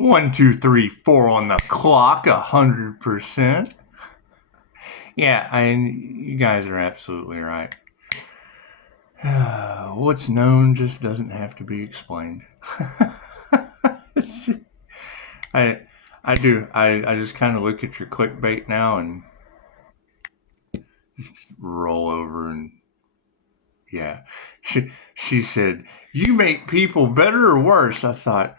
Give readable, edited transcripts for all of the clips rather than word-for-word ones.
1, 2, 3, 4 on the clock, 100%. Yeah, you guys are absolutely right. What's known just doesn't have to be explained. I I do. I just kind of look at your clickbait now and roll over and yeah. She said, "You make people better or worse." I thought,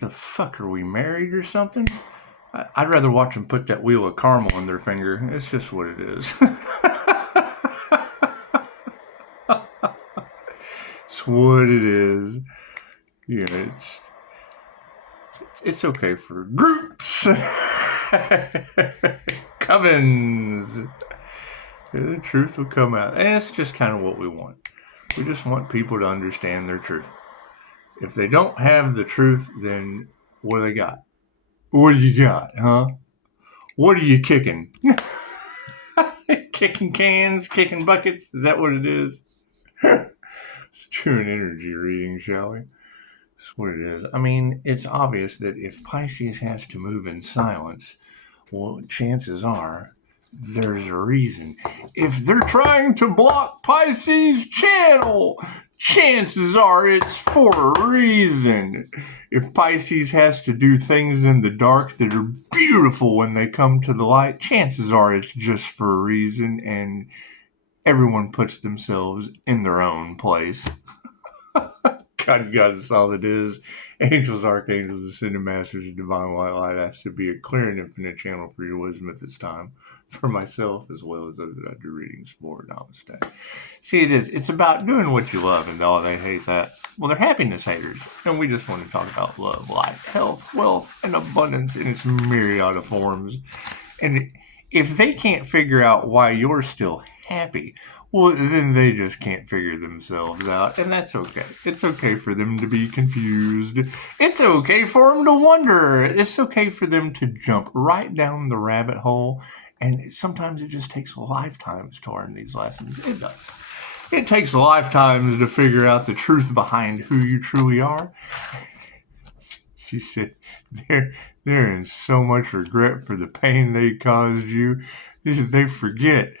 the fuck, are we married or something? I'd rather watch them put that wheel of caramel in their finger. It's just what it is. It's what it is. Yeah, it's okay for groups. Covens. The truth will come out. And it's just kind of what we want. We just want people to understand their truth. If they don't have the truth, then what do they got? What do you got, huh? What are you kicking? Kicking cans, kicking buckets? Is that what it is? Let's do an energy reading, shall we? That's what it is. I mean, it's obvious that if Pisces has to move in silence, well, chances are there's a reason. If they're trying to block Pisces' channel, chances are it's for a reason. If Pisces has to do things in the dark that are beautiful when they come to the light, chances are it's just for a reason, and everyone puts themselves in their own place. God, is all it is. Angels, archangels, ascended masters, and divine white light has to be a clear and infinite channel for your wisdom at this time, for myself as well as those that I do readings for. Namaste. See, it's about doing what you love, and they hate that. Well, they're happiness haters, and we just want to talk about love, life, health, wealth, and abundance in its myriad of forms. And if they can't figure out why you're still happy, well, then they just can't figure themselves out, and that's okay. It's okay for them to be confused. It's okay for them to wonder. It's okay for them to jump right down the rabbit hole, and sometimes it just takes lifetimes to learn these lessons. It does. It takes lifetimes to figure out the truth behind who you truly are. She said, they're in so much regret for the pain they caused you. They forget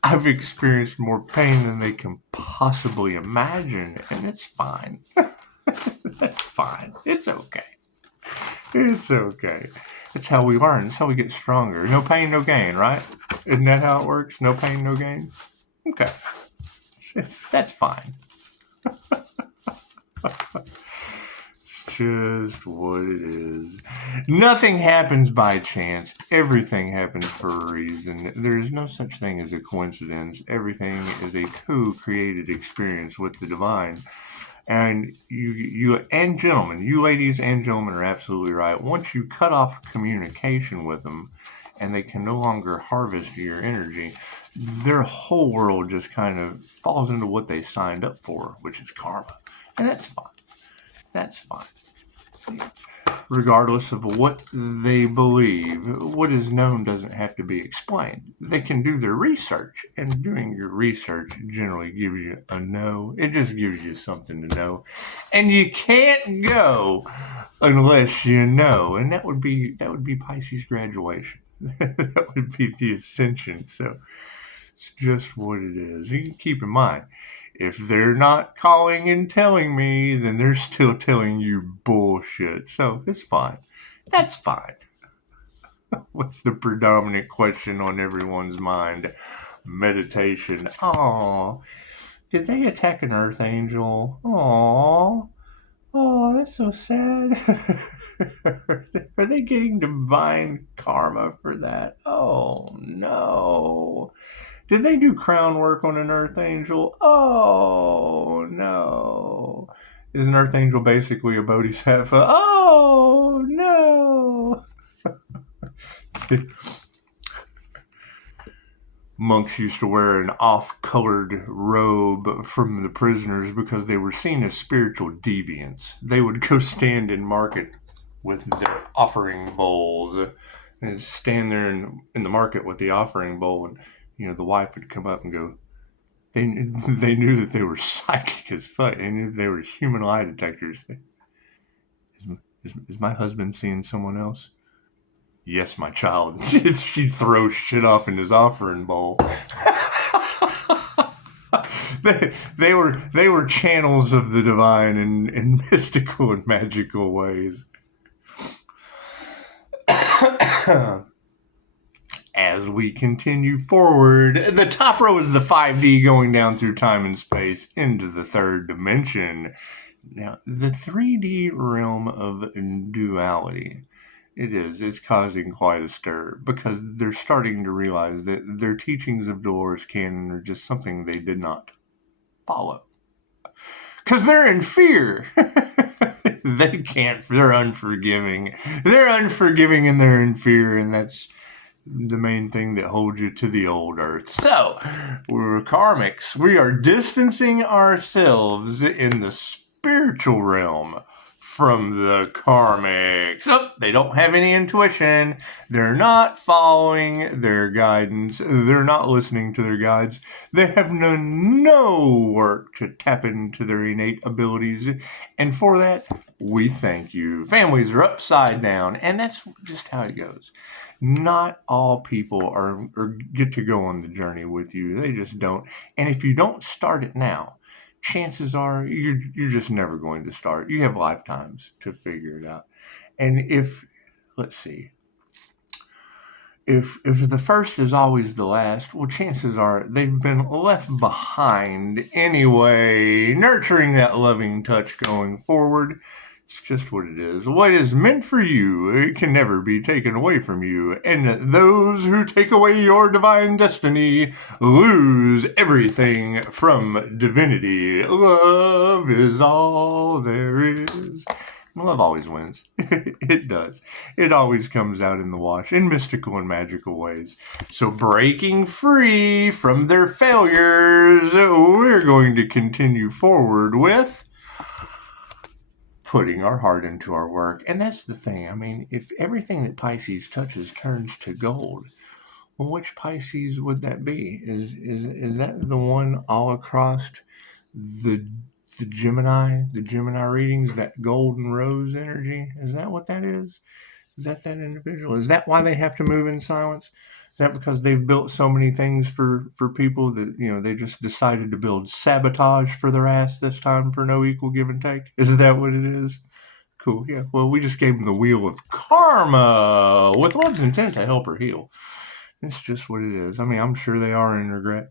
I've experienced more pain than they can possibly imagine, and it's fine. That's fine. It's okay. It's okay. It's how we learn. It's how we get stronger. No pain, no gain, right? Isn't that how it works? No pain, no gain? Okay. That's fine. Just what it is. Nothing happens by chance. Everything happens for a reason. There is no such thing as a coincidence. Everything is a co-created experience with the divine. And you and gentlemen, you ladies and gentlemen are absolutely right. Once you cut off communication with them and they can no longer harvest your energy, their whole world just kind of falls into what they signed up for, which is karma. And that's fine. That's fine. Regardless of what they believe, what is known doesn't have to be explained. They can do their research, and doing your research generally gives you a no. It just gives you something to know. And you can't go unless you know, and that would be Pisces graduation. That would be the ascension. So it's just what it is. You can keep in mind, if they're not calling and telling me, then they're still telling you bullshit. So it's fine. That's fine. What's the predominant question on everyone's mind? Meditation. Oh, did they attack an earth angel? Oh, that's so sad. Are they getting divine karma for that? Oh, no. Did they do crown work on an earth angel? Oh, no. Is an earth angel basically a bodhisattva? Oh, no. Monks used to wear an off-colored robe from the prisoners because they were seen as spiritual deviants. They would go stand in market with their offering bowls and stand there in the market with the offering bowl, and the wife would come up and go, they knew that they were psychic as fuck. They knew they were human lie detectors. Is my husband seeing someone else? Yes, my child. She throws shit off in his offering bowl. They were channels of the divine in mystical and magical ways. As we continue forward, the top row is the 5D going down through time and space into the third dimension. Now, the 3D realm of duality, it's causing quite a stir because they're starting to realize that their teachings of Dolores Cannon are just something they did not follow. Because they're in fear. They can't, they're unforgiving. They're unforgiving and they're in fear, and that's the main thing that holds you to the old earth. So, we're karmics. We are distancing ourselves in the spiritual realm from the karmics. Oh, they don't have any intuition. They're not following their guidance. They're not listening to their guides. They have done no work to tap into their innate abilities. And for that, we thank you. Families are upside down, and that's just how it goes. Not all people are get to go on the journey with you. They just don't. And if you don't start it now, chances are you're just never going to start. You have lifetimes to figure it out. And let's see, if the first is always the last, well, chances are they've been left behind anyway. Nurturing that loving touch going forward. It's just what it is. What is meant for you, it can never be taken away from you. And those who take away your divine destiny lose everything from divinity. Love is all there is. Love always wins. It does. It always comes out in the wash in mystical and magical ways. So breaking free from their failures, we're going to continue forward with putting our heart into our work. And that's the thing. I mean, if everything that Pisces touches turns to gold, well, which Pisces would that be? Is that the one all across the Gemini readings, that golden rose energy? Is that what that is? Is that individual? Is that why they have to move in silence? Is that because they've built so many things for people that, they just decided to build sabotage for their ass this time for no equal give and take? Is that what it is? Cool, yeah. Well, we just gave them the wheel of karma with love's intent to help her heal. It's just what it is. I mean, I'm sure they are in regret.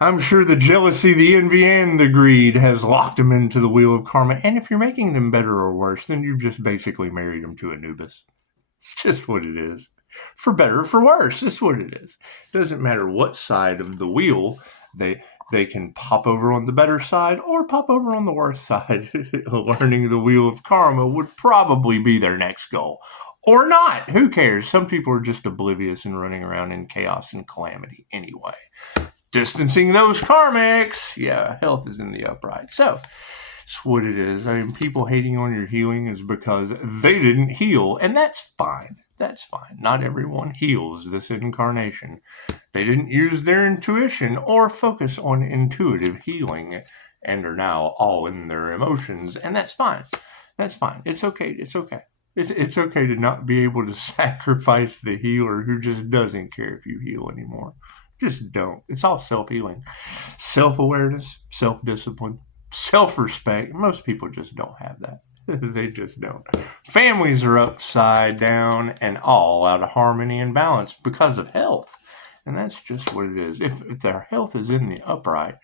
I'm sure the jealousy, the envy, and the greed has locked them into the wheel of karma. And if you're making them better or worse, then you've just basically married them to Anubis. It's just what it is. For better or for worse, it's what it is. It doesn't matter what side of the wheel they can pop over on the better side or pop over on the worse side. Learning the wheel of karma would probably be their next goal. Or not. Who cares? Some people are just oblivious and running around in chaos and calamity anyway. Distancing those karmics. Yeah, health is in the upright. So, it's what it is. I mean, people hating on your healing is because they didn't heal, and that's fine. That's fine. Not everyone heals this incarnation. They didn't use their intuition or focus on intuitive healing and are now all in their emotions, and that's fine. That's fine. It's okay. It's okay. It's okay to not be able to sacrifice the healer who just doesn't care if you heal anymore. Just don't. It's all self-healing. Self-awareness, self-discipline, self-respect. Most people just don't have that. They just don't. Families are upside down and all out of harmony and balance because of health. And that's just what it is. If their health is in the upright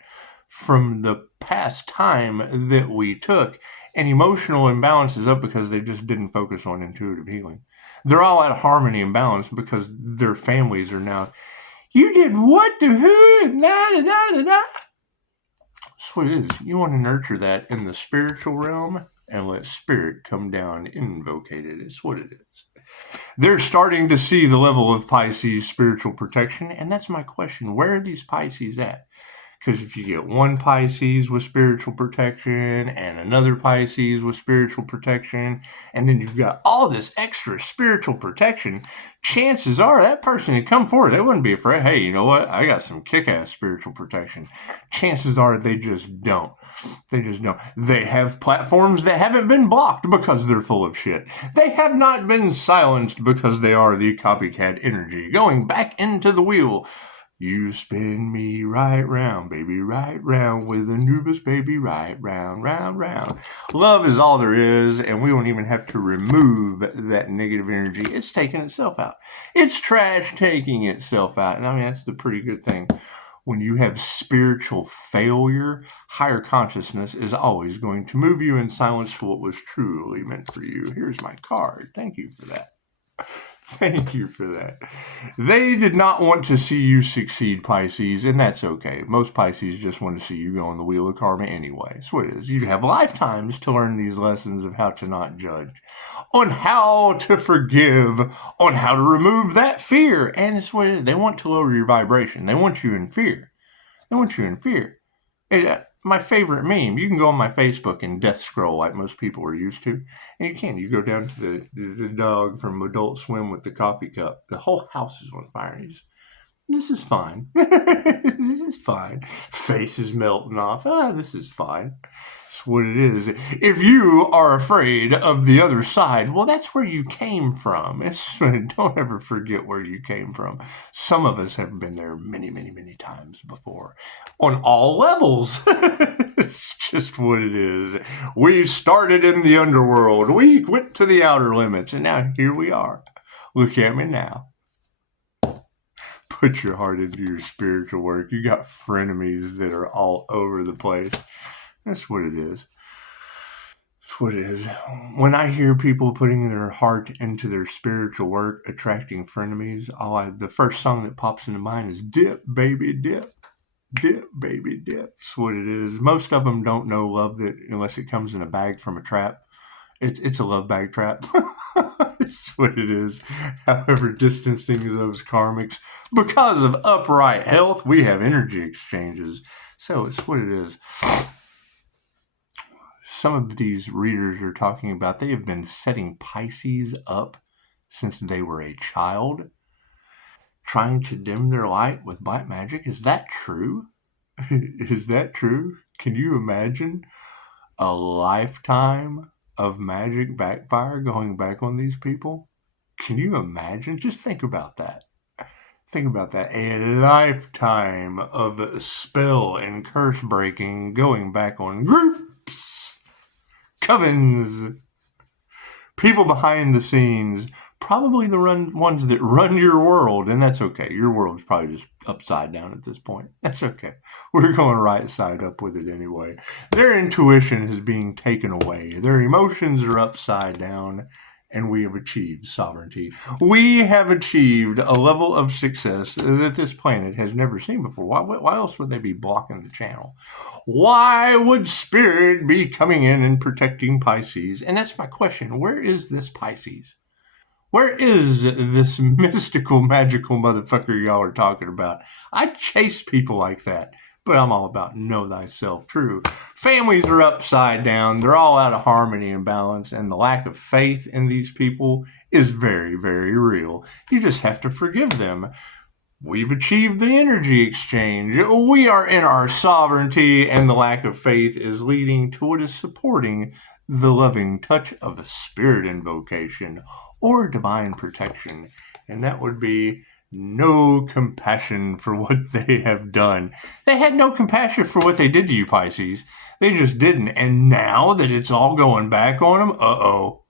from the past time that we took, and emotional imbalance is up because they just didn't focus on intuitive healing. They're all out of harmony and balance because their families are now, you did what to who and da-da-da-da-da. That's what it is. You want to nurture that in the spiritual realm and let spirit come down and invocate it. It's what it is. They're starting to see the level of Pisces spiritual protection, and that's my question. Where are these Pisces at? Because if you get one Pisces with spiritual protection and another Pisces with spiritual protection, and then you've got all this extra spiritual protection, chances are that person would come forward. They wouldn't be afraid. Hey, you know what? I got some kick-ass spiritual protection. Chances are they just don't. They just don't. They have platforms that haven't been blocked because they're full of shit. They have not been silenced because they are the copycat energy going back into the wheel. You spin me right round, baby, right round with Anubis, baby, right round, round, round. Love is all there is, and we don't even have to remove that negative energy. It's taking itself out. It's trash taking itself out. And I mean, that's the pretty good thing. When you have spiritual failure, higher consciousness is always going to move you in silence to what was truly meant for you. Here's my card. Thank you for that. Thank you for that. They did not want to see you succeed, Pisces, and that's okay. Most Pisces just want to see you go on the wheel of karma anyway. That's what it is. You have lifetimes to learn these lessons of how to not judge, on how to forgive, on how to remove that fear. And it's what it is. They want to lower your vibration. They want you in fear. They want you in fear. My favorite meme, you can go on my Facebook and death scroll like most people are used to. And you can. You go down to the dog from Adult Swim with the coffee cup. The whole house is on fire. And this is fine. This is fine. Face is melting off. This is fine. That's what it is. If you are afraid of the other side, well, that's where you came from. Don't ever forget where you came from. Some of us have been there many, many, many times before. On all levels. It's just what it is. We started in the underworld. We went to the outer limits. And now here we are. Look at me now. Put your heart into your spiritual work. You got frenemies that are all over the place. That's what it is. That's what it is. When I hear people putting their heart into their spiritual work, attracting frenemies, the first song that pops into mind is Dip, Baby, Dip. Dip, baby, dip. That's what it is. Most of them don't know love that unless it comes in a bag from a trap. It's a love bag trap. It's what it is. However, distancing those karmics. Because of upright health, we have energy exchanges. So it's what it is. Some of these readers are talking about they have been setting Pisces up since they were a child, trying to dim their light with black magic. Is that true? Is that true? Can you imagine a lifetime of magic backfire going back on these people? Can you imagine? Just think about that. Think about that. A lifetime of spell and curse breaking going back on groups, covens, people behind the scenes, probably the ones that run your world, and that's okay. Your world's probably just upside down at this point. That's okay. We're going right side up with it anyway. Their intuition is being taken away. Their emotions are upside down, and we have achieved sovereignty. We have achieved a level of success that this planet has never seen before. Why else would they be blocking the channel? Why would Spirit be coming in and protecting Pisces? And that's my question. Where is this Pisces? Where is this mystical, magical motherfucker y'all are talking about? I chase people like that, but I'm all about know thyself true. Families are upside down. They're all out of harmony and balance, and the lack of faith in these people is very, very real. You just have to forgive them. We've achieved the energy exchange. We are in our sovereignty, and the lack of faith is leading to what is supporting the loving touch of a spirit invocation or divine protection. And that would be no compassion for what they have done. They had no compassion for what they did to you, Pisces. They just didn't. And now that it's all going back on them, oh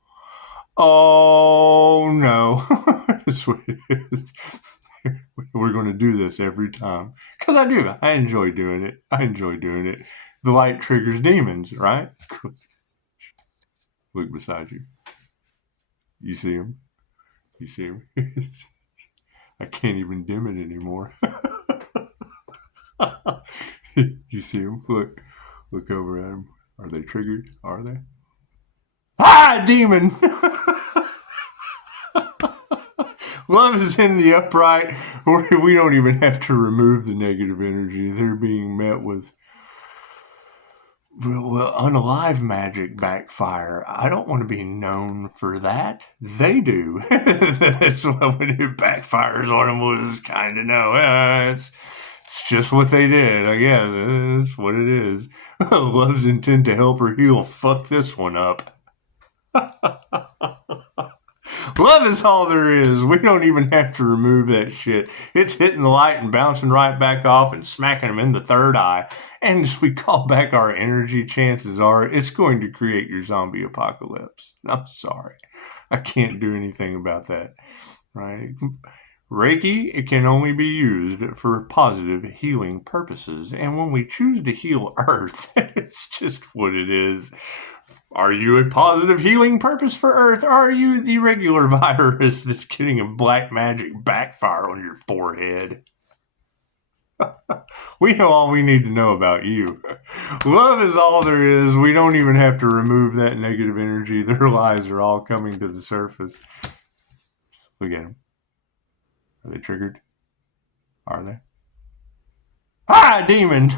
no. That's what it is. We're going to do this every time. Because I do. I enjoy doing it. The light triggers demons, right? Look beside you. You see him? I can't even dim it anymore. You see him? Look over at him. Are they triggered? Are they? Love is in the upright. We don't even have to remove the negative energy. They're being met with unalive magic backfire. I don't want to be known for that. They do. That's why when it backfires on them, we'll just kind of know. It's just what they did, I guess. It's what it is. Love's intent to help her heal. Fuck this one up. Love is all there is. We don't even have to remove that shit. It's hitting the light and bouncing right back off and smacking them in the third eye. And as we call back our energy, chances are it's going to create your zombie apocalypse. I'm sorry. I can't do anything about that. Right? Reiki, it can only be used for positive healing purposes. And when we choose to heal Earth, it's just what it is. Are you a positive healing purpose for Earth, or are you the regular virus that's getting a black magic backfire on your forehead? We know all we need to know about you. Love is all there is. We don't even have to remove that negative energy. Their lies are all coming to the surface. Look at them. Are they triggered? Are they? Ah, demon!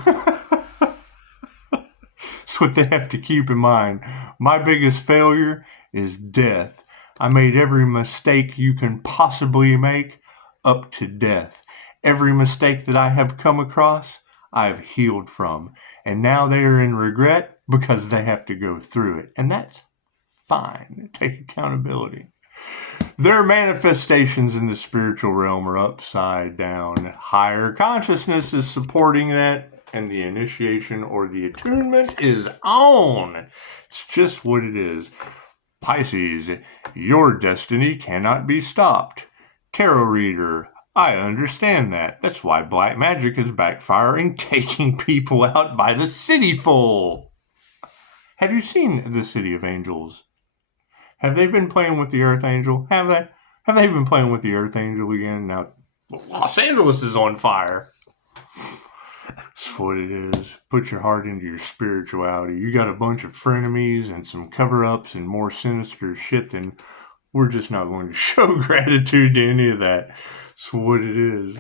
That's what they have to keep in mind. My biggest failure is death. I made every mistake you can possibly make up to death. Every mistake that I have come across, I have healed from. And now they are in regret because they have to go through it. And that's fine. Take accountability. Their manifestations in the spiritual realm are upside down. Higher consciousness is supporting that. And the initiation or the attunement is on. It's just what it is. Pisces, your destiny cannot be stopped. Tarot reader, I understand that. That's why black magic is backfiring, taking people out by the city full. Have you seen the City of Angels? Have they been playing with the Earth Angel? Have they? Have they been playing with the Earth Angel again? Now, Los Angeles is on fire. That's what it is. Put your heart into your spirituality. You got a bunch of frenemies and some cover-ups and more sinister shit than we're just not going to show gratitude to any of that. It's what it is.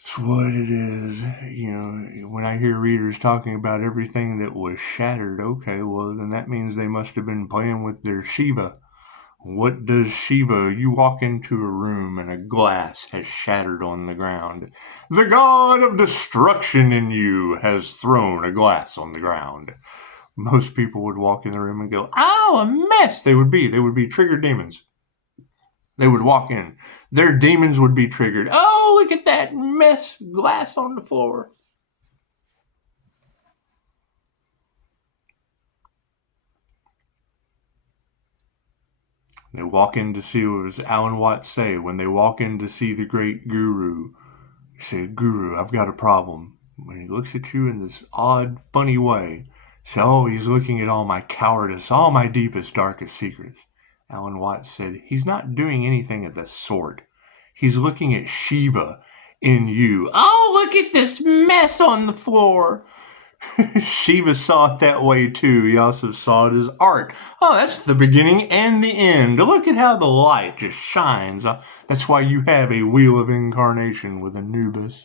It's what it is. You know, when I hear readers talking about everything that was shattered, okay, well, then that means they must have been playing with their Shiva. What does Shiva? You walk into a room and a glass has shattered on the ground. The god of destruction in you has thrown a glass on the ground. Most people would walk in the room and go, oh, a mess. They would be triggered demons. They would walk in. Their demons would be triggered. Oh, look at that mess, glass on the floor. They walk in to see, what does Alan Watts say? When they walk in to see the great guru, you say, Guru, I've got a problem. When he looks at you in this odd, funny way, say, oh, he's looking at all my cowardice, all my deepest, darkest secrets. Alan Watts said, he's not doing anything of the sort. He's looking at Shiva in you. Oh, look at this mess on the floor. Shiva saw it that way too. He also saw it as art. Oh, that's the beginning and the end. Look at how the light just shines. That's why you have a wheel of incarnation with Anubis.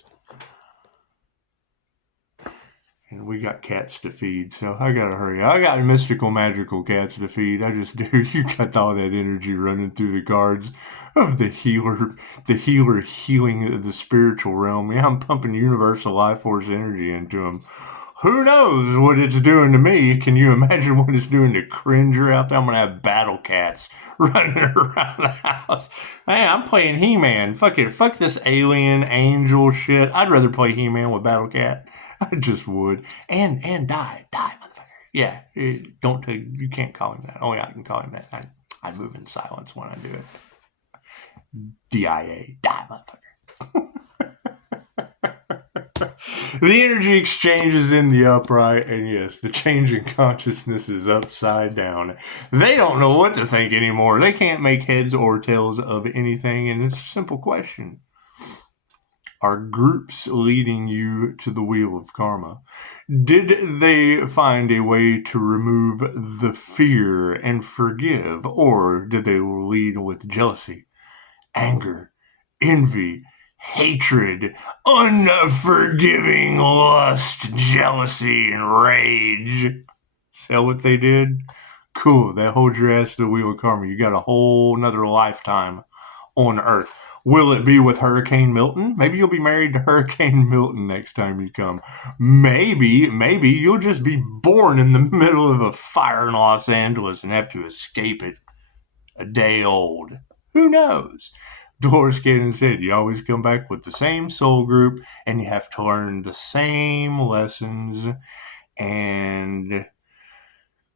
And we got cats to feed, so I gotta hurry. I got mystical, magical cats to feed. I just do. You got all that energy running through the cards of the healer healing the spiritual realm. Yeah, I'm pumping universal life force energy into them. Who knows what it's doing to me? Can you imagine what it's doing to Cringer out there? I'm going to have battle cats running around the house. Hey, I'm playing He-Man. Fuck it. Fuck this alien angel shit. I'd rather play He-Man with Battle Cat. I just would. And die, motherfucker. Yeah, you can't call him that. Only I can call him that. I move in silence when I do it. DIA, die, motherfucker. The energy exchange is in the upright, and yes, the change in consciousness is upside down. They don't know what to think anymore. They can't make heads or tails of anything, and it's a simple question. Are groups leading you to the wheel of karma? Did they find a way to remove the fear and forgive, or did they lead with jealousy anger, envy, hatred, unforgiving lust, jealousy, and rage. Is that what they did? Cool, that holds your ass to the wheel of karma. You got a whole nother lifetime on Earth. Will it be with Hurricane Milton? Maybe you'll be married to Hurricane Milton next time you come. Maybe you'll just be born in the middle of a fire in Los Angeles and have to escape it a day old. Who knows? Dolores Cannon said you always come back with the same soul group and you have to learn the same lessons, and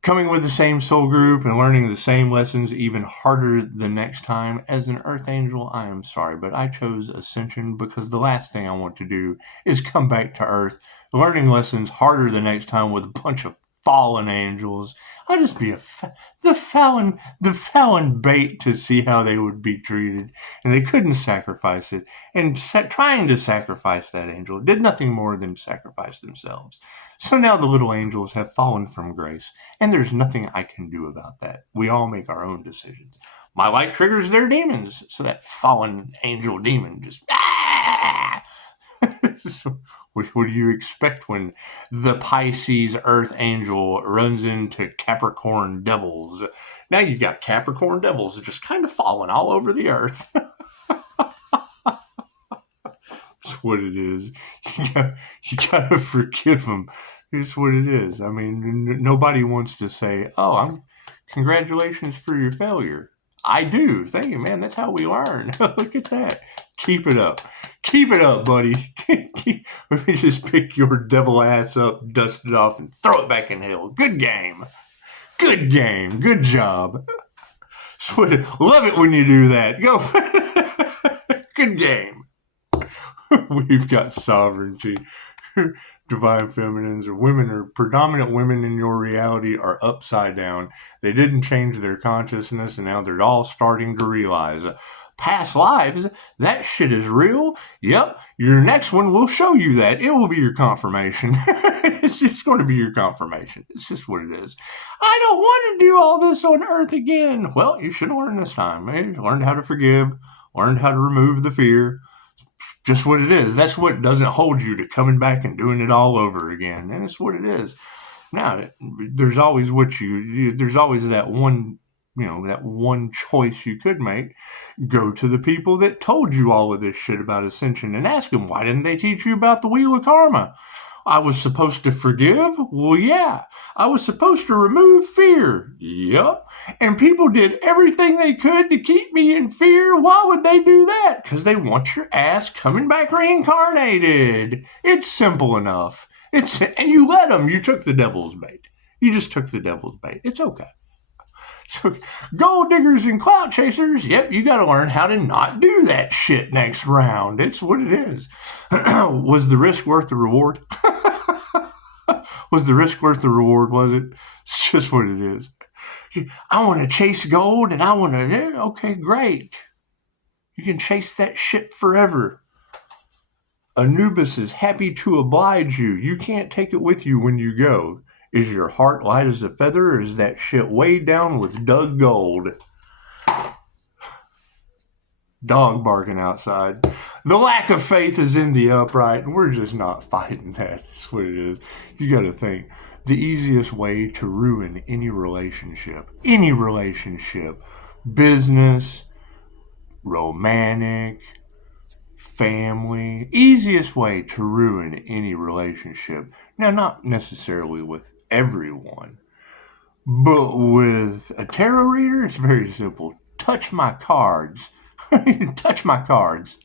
coming with the same soul group and learning the same lessons even harder the next time. As an Earth Angel, I am sorry, but I chose Ascension because the last thing I want to do is come back to Earth learning lessons harder the next time with a bunch of fallen angels. I'd just be the Fallon bait to see how they would be treated, and they couldn't sacrifice it. And trying to sacrifice that angel did nothing more than sacrifice themselves. So now the little angels have fallen from grace, and there's nothing I can do about that. We all make our own decisions. My light triggers their demons, so that fallen angel demon just So what do you expect when the Pisces Earth Angel runs into Capricorn Devils? Now you got Capricorn Devils just kind of falling all over the Earth. That's what it is. You gotta forgive them. It's what it is. I mean, nobody wants to say, "Oh, congratulations for your failure." I do. Thank you, man. That's how we learn. Look at that. Keep it up. Keep it up, buddy. Let me just pick your devil ass up, dust it off, and throw it back in hell. Good game. Good game. Good job. Love it when you do that. Go. Good game. We've got sovereignty. Divine feminines, or women, or predominant women in your reality are upside down. They didn't change their consciousness, and now they're all starting to realize past lives, that shit is real. Yep, your next one will show you that. It will be your confirmation. It's just going to be your confirmation. It's just what it is. I don't want to do all this on Earth again. Well, you should have learned this time. You learned how to forgive, learned how to remove the fear. Just what it is. That's what doesn't hold you to coming back and doing it all over again. And it's what it is. Now, there's always there's always that one, that one choice you could make. Go to the people that told you all of this shit about Ascension and ask them, why didn't they teach you about the Wheel of Karma? I was supposed to forgive? Well, yeah. I was supposed to remove fear? Yep. And people did everything they could to keep me in fear. Why would they do that? Because they want your ass coming back reincarnated. It's simple enough. And you let them. You took the devil's bait. You just took the devil's bait. It's okay. So, gold diggers and clout chasers, yep, you got to learn how to not do that shit next round. It's what it is. Was the risk worth the reward? Was the risk worth the reward, was it? It's just what it is. I want to chase gold, and I want to, okay, great. You can chase that shit forever. Anubis is happy to oblige you. You can't take it with you when you go. Is your heart light as a feather, or is that shit weighed down with dug gold? Dog barking outside. The lack of faith is in the upright, and we're just not fighting that. That's what it is. You got to think. The easiest way to ruin any relationship, business, romantic, family, easiest way to ruin any relationship. Now, not necessarily with everyone, but with a tarot reader, it's very simple. Touch my cards. Touch my cards.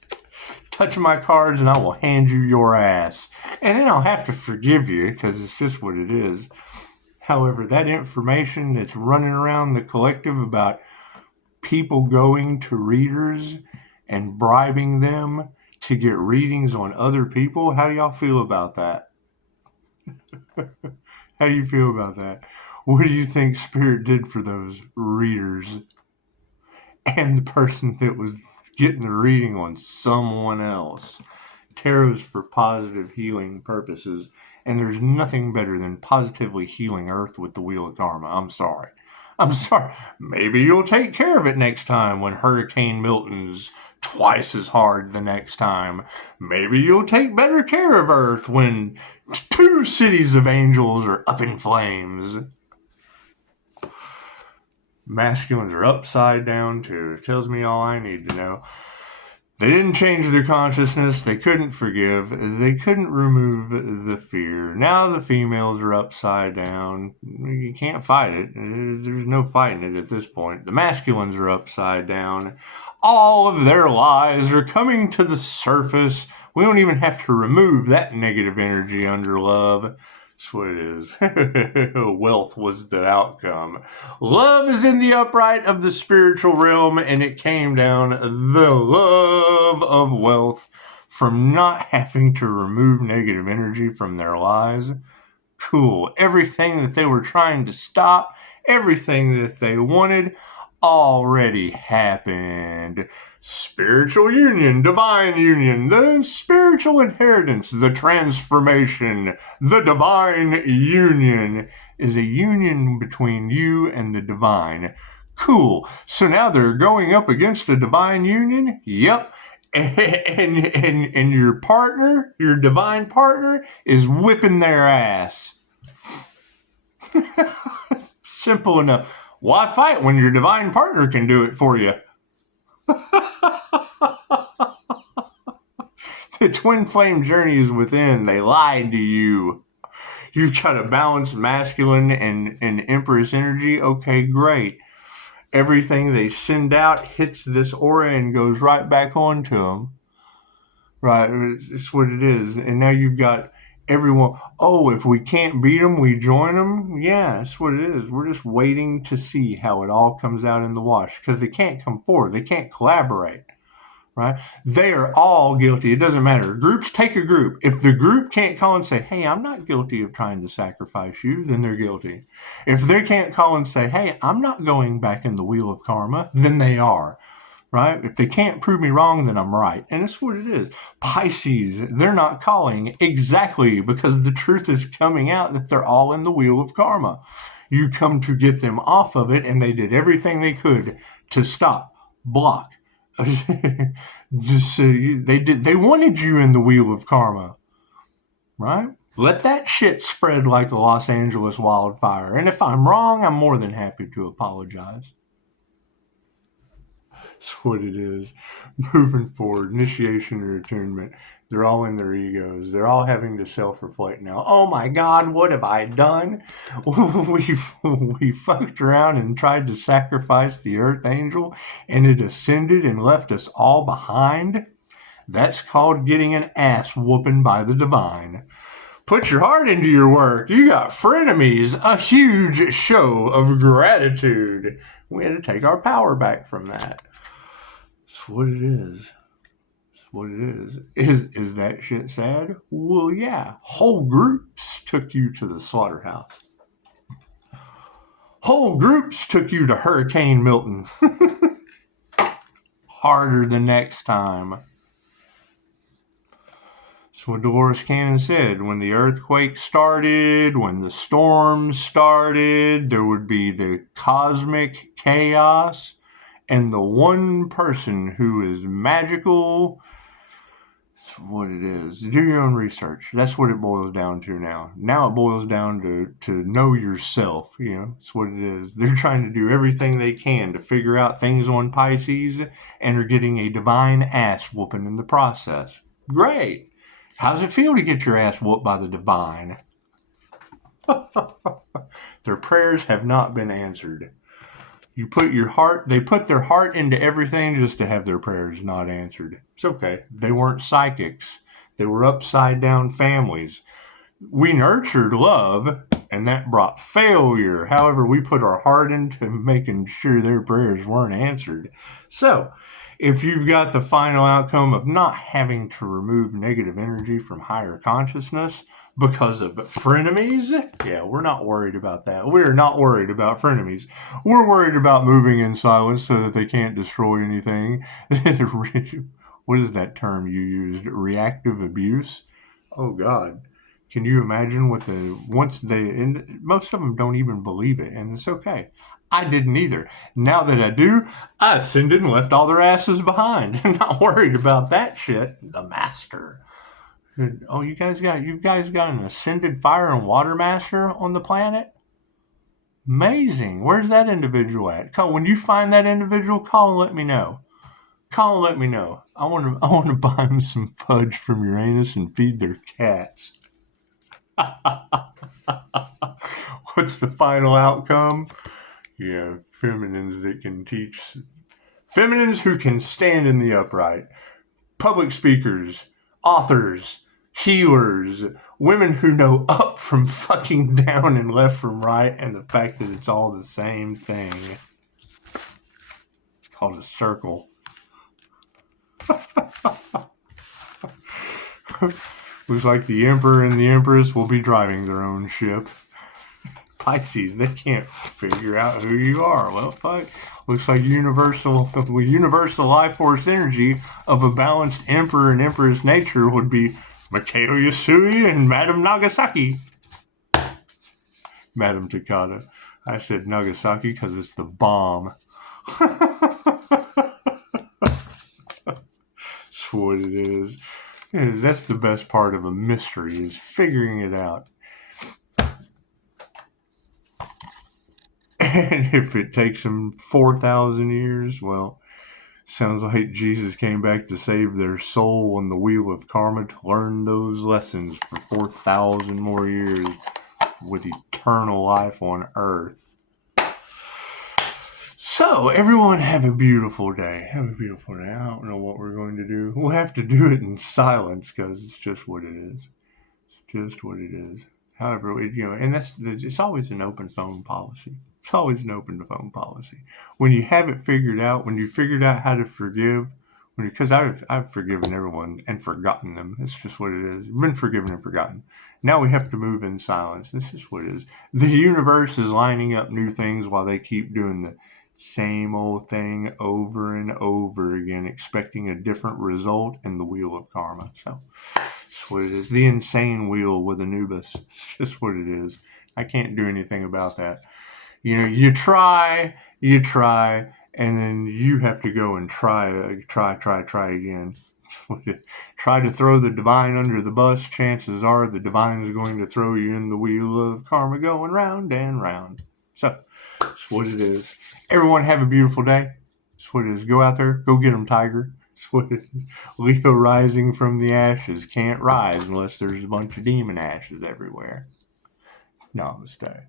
Touch my cards and I will hand you your ass. And then I'll have to forgive you because it's just what it is. However, that information that's running around the collective about people going to readers and bribing them to get readings on other people, how do y'all feel about that? How do you feel about that? What do you think Spirit did for those readers and the person that was getting the reading on someone else? Tarot's for positive healing purposes, and there's nothing better than positively healing Earth with the Wheel of Karma. I'm sorry. I'm sorry. Maybe you'll take care of it next time when Hurricane Milton's twice as hard the next time. Maybe you'll take better care of Earth when 2 cities of angels are up in flames. Masculines are upside down too. It tells me all I need to know. They didn't change their consciousness. They couldn't forgive. They couldn't remove the fear. Now the females are upside down. You can't fight it. There's no fighting it at this point. The masculines are upside down. All of their lies are coming to the surface. We don't even have to remove that negative energy under love. That's what it is. Wealth was the outcome. Love is in the upright of the spiritual realm, and it came down the love of wealth from not having to remove negative energy from their lives. Cool. Everything that they were trying to stop, everything that they wanted, already happened. Spiritual union, divine union, the spiritual inheritance, the transformation, the divine union is a union between you and the divine. Cool. So now they're going up against a divine union? Yep. And your partner, your divine partner, is whipping their ass. Simple enough. Why fight when your divine partner can do it for you? The twin flame journey is within. They lied to you. You've got a balanced masculine and empress energy. Okay, great. Everything they send out hits this aura and goes right back onto them. Right, it's what it is. And now you've got everyone, oh, if we can't beat them, we join them. Yeah, that's what it is. We're just waiting to see how it all comes out in the wash, because they can't come forward. They can't collaborate, right? They are all guilty. It doesn't matter. Groups take a group. If the group can't call and say, hey, I'm not guilty of trying to sacrifice you, then they're guilty. If they can't call and say, hey, I'm not going back in the wheel of karma, then they are. Right? If they can't prove me wrong, then I'm right. And that's what it is. Pisces, they're not calling exactly because the truth is coming out that they're all in the wheel of karma. You come to get them off of it, and they did everything they could to stop, block. They wanted you in the wheel of karma. Right? Let that shit spread like a Los Angeles wildfire. And if I'm wrong, I'm more than happy to apologize. That's what it is. Moving forward, initiation or attunement. They're all in their egos. They're all having to self-reflect now. Oh my God, what have I done? We fucked around and tried to sacrifice the earth angel, and it ascended and left us all behind. That's called getting an ass whooping by the divine. Put your heart into your work. You got frenemies. A huge show of gratitude. We had to take our power back from that. That's what it is. That's what it is. Is that shit sad? Well, yeah. Whole groups took you to the slaughterhouse. Whole groups took you to Hurricane Milton. Harder the next time. That's what Dolores Cannon said. When the earthquake started, when the storms started, there would be the cosmic chaos. And the one person who is magical, that's what it is. Do your own research. That's what it boils down to now. Now it boils down to know yourself. You know, that's what it is. They're trying to do everything they can to figure out things on Pisces and are getting a divine ass whooping in the process. Great. How does it feel to get your ass whooped by the divine? Their prayers have not been answered. They put their heart into everything just to have their prayers not answered. It's okay. They weren't psychics. They were upside down families. We nurtured love, and that brought failure. However, we put our heart into making sure their prayers weren't answered. So, if you've got the final outcome of not having to remove negative energy from higher consciousness because of frenemies, yeah, we're not worried about that. We're not worried about frenemies. We're worried about moving in silence so that they can't destroy anything. What is that term you used? Reactive abuse? Oh, God. Can you imagine most of them don't even believe it, and it's okay. I didn't either. Now that I do, I ascended and left all their asses behind. I'm not worried about that shit. The master. Oh, you guys got an ascended fire and water master on the planet? Amazing. Where's that individual at? When you find that individual, call and let me know. Call and let me know. I want to buy them some fudge from Uranus and feed their cats. What's the final outcome? Yeah, feminines that can teach. Feminines who can stand in the upright. Public speakers, authors, healers, women who know up from fucking down and left from right, and the fact that it's all the same thing. It's called a circle. Looks like the Emperor and the Empress will be driving their own ship. Pisces, they can't figure out who you are. Well, fuck. Looks like universal life force energy of a balanced Emperor and Empress nature would be Mikhail Yasui and Madame Nagasaki. Madame Takata. I said Nagasaki because it's the bomb. That's what it is. Yeah, that's the best part of a mystery, is figuring it out. And if it takes them 4,000 years, well, sounds like Jesus came back to save their soul on the wheel of karma to learn those lessons for 4,000 more years with eternal life on earth. So, everyone have a beautiful day. Have a beautiful day. I don't know what we're going to do. We'll have to do it in silence because it's just what it is. It's just what it is. However, and it's always an open phone policy. It's always an open phone policy. When you have it figured out, when you figured out how to forgive, because I've forgiven everyone and forgotten them. It's just what it is. Been forgiven and forgotten. Now we have to move in silence. This is what it is. The universe is lining up new things while they keep doing the same old thing over and over again, expecting a different result in the wheel of karma. So that's what it is. The insane wheel with Anubis. It's just what it is. I can't do anything about that. You try, and then you have to go and try again. Try to throw the divine under the bus. Chances are the divine is going to throw you in the wheel of karma going round and round. So that's what it is. Everyone have a beautiful day. That's what it is. Go out there. Go get them, Tiger. That's what it is. Leo rising from the ashes can't rise unless there's a bunch of demon ashes everywhere. Namaste.